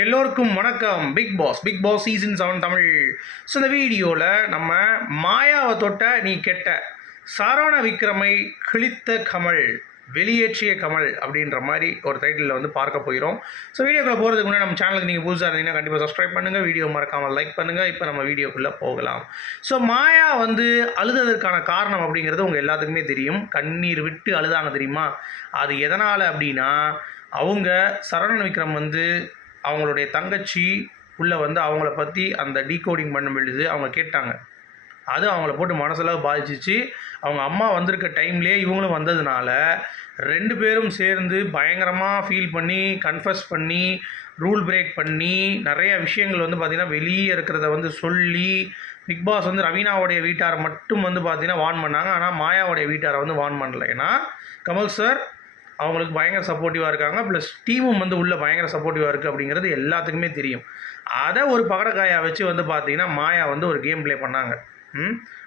எல்லோருக்கும் வணக்கம். Bigg Boss Bigg Boss season seven Tamil. So இந்த வீடியோவில் நம்ம மாயாவை தொட்ட நீ கெட்ட சரவண விக்ரமை கிழித்த கமல் வெளியேற்றிய கமல் அப்படின்ற மாதிரி ஒரு டைட்டிலில் வந்து பார்க்க போயிடும் ஸோ வீடியோக்குள்ளே போகிறதுக்கு முன்னாடி நம்ம சேனலுக்கு நீங்கள் புதுசாக இருந்தீங்கன்னா கண்டிப்பாக சப்ஸ்கிரைப் பண்ணுங்கள் வீடியோ மறக்காமல் லைக் பண்ணுங்கள் இப்போ நம்ம வீடியோக்குள்ளே போகலாம். ஸோ மாயா வந்து அழுததற்கான காரணம் அப்படிங்கிறது உங்கள் எல்லாத்துக்குமே தெரியும். கண்ணீர் விட்டு அழுதாங்க தெரியுமா? அது எதனால் அப்படின்னா அவங்க சரவண விக்ரம் வந்து அவங்களுடைய தங்கச்சி உள்ளே வந்து அவங்கள பற்றி அந்த டீகோடிங் பண்ண பொழுது அவங்க கேட்டாங்க. அது அவங்கள போட்டு மனசளவு பாதிச்சிச்சு. அவங்க அம்மா வந்திருக்க டைம்லேயே இவங்களும் வந்ததுனால ரெண்டு பேரும் சேர்ந்து பயங்கரமாக ஃபீல் பண்ணி கன்ஃபஸ் பண்ணி ரூல் பிரேக் பண்ணி நிறைய விஷயங்கள் வந்து பார்த்திங்கன்னா வெளியே இருக்கிறத வந்து சொல்லி பிக் பாஸ் வந்து ரவீனாவுடைய வீட்டாரை மட்டும் வந்து பார்த்திங்கன்னா வார்ன் பண்ணாங்க. ஆனால் மாயாவுடைய வீட்டாரை வந்து வார்ன் பண்ணல. ஏன்னா கமல் சார் அவங்களுக்கு பயங்கர சப்போர்ட்டிவாக இருக்காங்க. ப்ளஸ் டீமும் வந்து உள்ளே பயங்கர சப்போர்ட்டிவாக இருக்குது அப்படிங்கிறது எல்லாத்துக்குமே தெரியும். அதை ஒரு பகடக்காயை வச்சு வந்து பார்த்தீங்கன்னா மாயா வந்து ஒரு கேம் ப்ளே பண்ணாங்க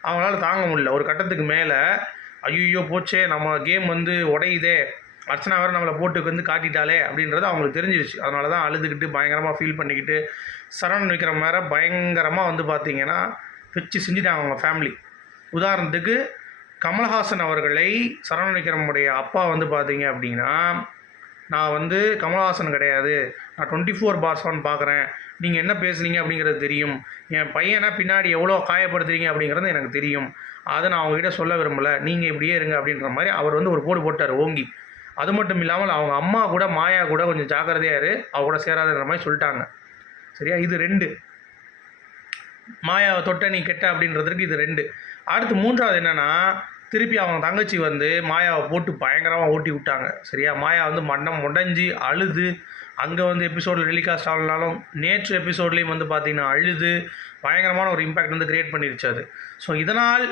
அவங்களால தாங்க முடியல. ஒரு கட்டத்துக்கு மேலே ஐயோ போச்சே நம்ம கேம் வந்து உடையுதே அர்ச்சனா வேறு நம்மளை போட்டு வந்து காட்டிட்டாலே அப்படின்றது அவங்களுக்கு தெரிஞ்சிருச்சு. அதனால தான் அழுதுகிட்டு பயங்கரமாக ஃபீல் பண்ணிக்கிட்டு சரண் விக்ரம் வேற பயங்கரமாக வந்து பார்த்திங்கன்னா வச்சு செஞ்சுட்டாங்க அவங்க ஃபேமிலி உதாரணத்துக்கு கமல்ஹாசன் அவர்களை சரவண அப்பா வந்து பார்த்தீங்க அப்படின்னா நான் வந்து கமல்ஹாசன் கிடையாது. நான் டுவெண்ட்டி ஃபோர் பார் செவன் பார்க்குறேன். நீங்கள் என்ன பேசுனீங்க அப்படிங்கிறது தெரியும். என் பையனை பின்னாடி எவ்வளோ காயப்படுத்துறீங்க அப்படிங்கிறது எனக்கு தெரியும். அதை நான் அவங்ககிட்ட சொல்ல விரும்பலை. நீங்கள் இப்படியே இருங்க அப்படின்ற மாதிரி அவர் வந்து ஒரு போடு போட்டார் ஓங்கி. அது மட்டும் இல்லாமல் அவங்க அம்மா கூட மாயா கூட கொஞ்சம் ஜாக்கிரதையாக இரு. அவ கூட சேராதுன்ற மாதிரி சொல்லிட்டாங்க. சரியா? இது ரெண்டு. மாயாவை தொட்ட நீ கெட்ட அப்படின்றதுக்கு இது ரெண்டு. அடுத்து மூன்றாவது என்னென்னா திருப்பி அவங்க தங்கச்சி வந்து மாயாவை போட்டு பயங்கரமாக ஓட்டி விட்டாங்க. சரியா? மாயா வந்து மண்டம் உடஞ்சி அழுது. அங்கே வந்து எபிசோடில் டெலிகாஸ்ட் ஆகலனாலும் நேற்று எபிசோட்லேயும் வந்து பார்த்திங்கன்னா அழுது. பயங்கரமான ஒரு இம்பேக்ட் வந்து க்ரியேட் பண்ணிருச்சு அது. ஸோ இதனால்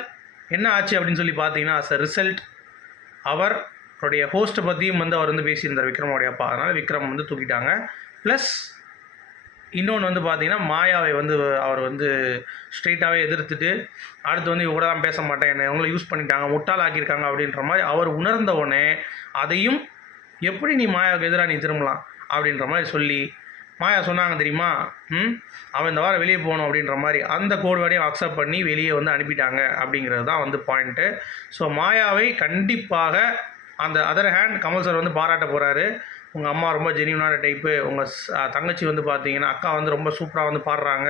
என்ன ஆச்சு அப்படின்னு சொல்லி பார்த்தீங்கன்னா அஸ் அ ரிசல்ட் அவர் அவருடைய ஹோஸ்ட்டை பற்றியும் வந்து அவர் வந்து பேசியிருந்தார் விக்ரமோடைய அப்பா. அதனால் விக்ரம் வந்து தூக்கிட்டாங்க. ப்ளஸ் இன்னொன்று வந்து பார்த்தீங்கன்னா மாயாவை வந்து அவர் வந்து ஸ்ட்ரெயிட்டாகவே எதிர்த்துட்டு அடுத்து வந்து இவங்க கூட தான் பேச மாட்டேன் என்னை அவங்கள யூஸ் பண்ணிட்டாங்க முட்டாளாக்கியிருக்காங்க அப்படின்ற மாதிரி அவர் உணர்ந்த உடனே அதையும் எப்படி நீ மாயாவுக்கு எதிராக நீ திரும்பலாம் அப்படின்ற மாதிரி சொல்லி மாயா சொன்னாங்க தெரியுமா? ம்? அவன் இந்த வாரம் வெளியே போகணும் அப்படின்ற மாதிரி அந்த கோடு வரையும் அக்செப்ட் பண்ணி வெளியே வந்து அனுப்பிட்டாங்க அப்படிங்கிறது தான் வந்து பாயிண்ட்டு ஸோ மாயாவை கண்டிப்பாக அந்த அதர் ஹேண்ட் கமல் சார் வந்து பாராட்ட போகிறாரு உங்கள் அம்மா ரொம்ப ஜெனியூனான டைப்பு உங்கள் தங்கச்சி வந்து பார்த்தீங்கன்னா அக்கா வந்து ரொம்ப சூப்பராக வந்து பாடுறாங்க.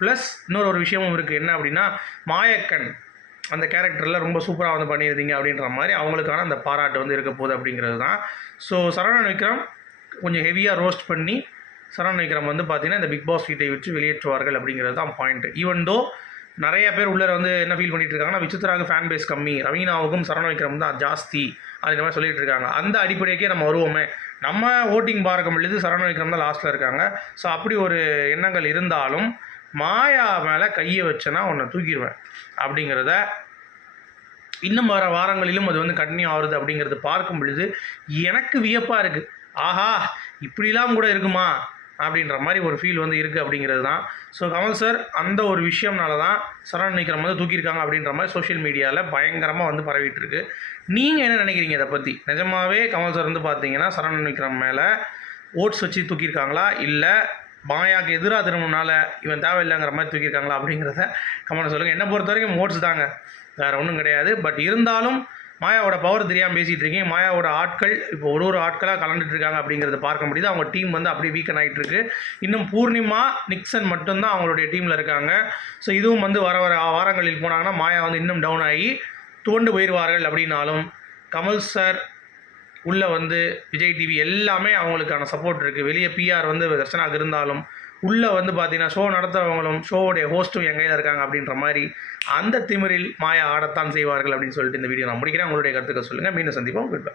ப்ளஸ் இன்னொரு ஒரு விஷயமும் இருக்குது என்ன அப்படின்னா மாயக்கன் அந்த கேரக்டரில் ரொம்ப சூப்பராக வந்து பண்ணியிருந்தீங்க அப்படின்ற மாதிரி அவங்களுக்கான அந்த பாராட்டு வந்து இருக்க போகுது அப்படிங்கிறது தான். ஸோ சரவணன் விக்ரம் கொஞ்சம் ஹெவியாக ரோஸ்ட் பண்ணி சரவணன் விக்ரம் வந்து பார்த்தீங்கன்னா இந்த பிக் பாஸ் வீட்டை வச்சு வெளியேற்றுவார்கள் அப்படிங்கிறது தான் பாயிண்ட் ஈவன் தோ நிறைய பேர் உள்ளே வந்து என்ன ஃபீல் பண்ணிட்டு இருக்காங்கன்னா விசித்ராவுக்கு ஃபேன் பேஸ் கம்மி. ரவீனாவுக்கும் சரண விக்ரம் தான் ஜாஸ்தி. அப்படின்ற மாதிரி சொல்லிட்டு இருக்காங்க. அந்த அடிப்படைக்கே நம்ம வருவோமே. நம்ம ஓட்டிங் பார்க்கும் பொழுது சரண விக்ரம் தான் லாஸ்ட்டில் இருக்காங்க. ஸோ அப்படி ஒரு எண்ணங்கள் இருந்தாலும் மாயா மேலே கையை வச்சேன்னா உன்னை தூக்கிடுவேன். அப்படிங்கிறத இன்னும் வர வாரங்களிலும் அது வந்து கண்டினியூ ஆகுது அப்படிங்கிறது பார்க்கும் பொழுது எனக்கு வியப்பாக இருக்குது ஆஹா இப்படிலாம் கூட இருக்குமா? அப்படின்ற மாதிரி ஒரு ஃபீல் வந்து இருக்குது அப்படிங்கிறது தான் ஸோ கமல் சார் அந்த ஒரு விஷயம்னால தான் சரண் விக்ரம் வந்து தூக்கியிருக்காங்க அப்படின்ற மாதிரி சோஷியல் மீடியாவில் பயங்கரமாக வந்து பரவிட்டு இருக்கு. நீங்கள் என்ன நினைக்கிறீங்க இதை பற்றி நிஜமாவே கமல் சார் வந்து பார்த்தீங்கன்னா சரண் விக்ரம் மேலே ஓட்ஸ் வச்சு தூக்கியிருக்காங்களா? இல்லை மாயாக்கு எதிராக திரும்பினால இவன் தேவையில்லைங்கிற மாதிரி தூக்கியிருக்காங்களா அப்படிங்கிறத கமெண்ட் சொல்லுங்கள் என்னை பொறுத்த வரைக்கும் ஓட்ஸ் தாங்க. வேறு ஒன்றும் கிடையாது. பட் இருந்தாலும் மாயாவோட பவர் தெரியாமல் பேசிகிட்டு இருக்கீங்க. மாயாவோட ஆட்கள் இப்போ ஒரு ஒரு ஆட்களாக கலந்துட்டு இருக்காங்க அப்படிங்கிறத பார்க்க முடியுது. அவங்க டீம் வந்து அப்படியே வீக்கன் ஆகிட்டு இருக்கு இன்னும் பூர்ணிமா நிக்சன் மட்டும்தான் அவங்களுடைய டீமில் இருக்காங்க. ஸோ இதுவும் வந்து வர வர வாரங்களில் போனாங்கன்னா மாயா வந்து இன்னும் டவுன் ஆகி துவண்டு போயிடுவார்கள் அப்படின்னாலும் கமல் சார் உள்ளே வந்து விஜய் டிவி எல்லாமே அவங்களுக்கான சப்போர்ட் இருக்குது வெளியே பிஆர் வந்து தர்ஷனாக இருந்தாலும் உள்ளே வந்து பார்த்தீங்கன்னா ஷோ நடத்துகிறவங்களும் ஷோவுடைய ஹோஸ்ட்டும் என் இருக்காங்க அப்படின்ற மாதிரி அந்த திமிரில் மாயா ஆடத்தான் செய்வார்கள் அப்படின்னு சொல்லிட்டு இந்த வீடியோ நான் முடிக்கிறேன். உங்களுடைய கருத்துக்கள் சொல்லுங்கள் மீண்டும் சந்திப்போம். Good bye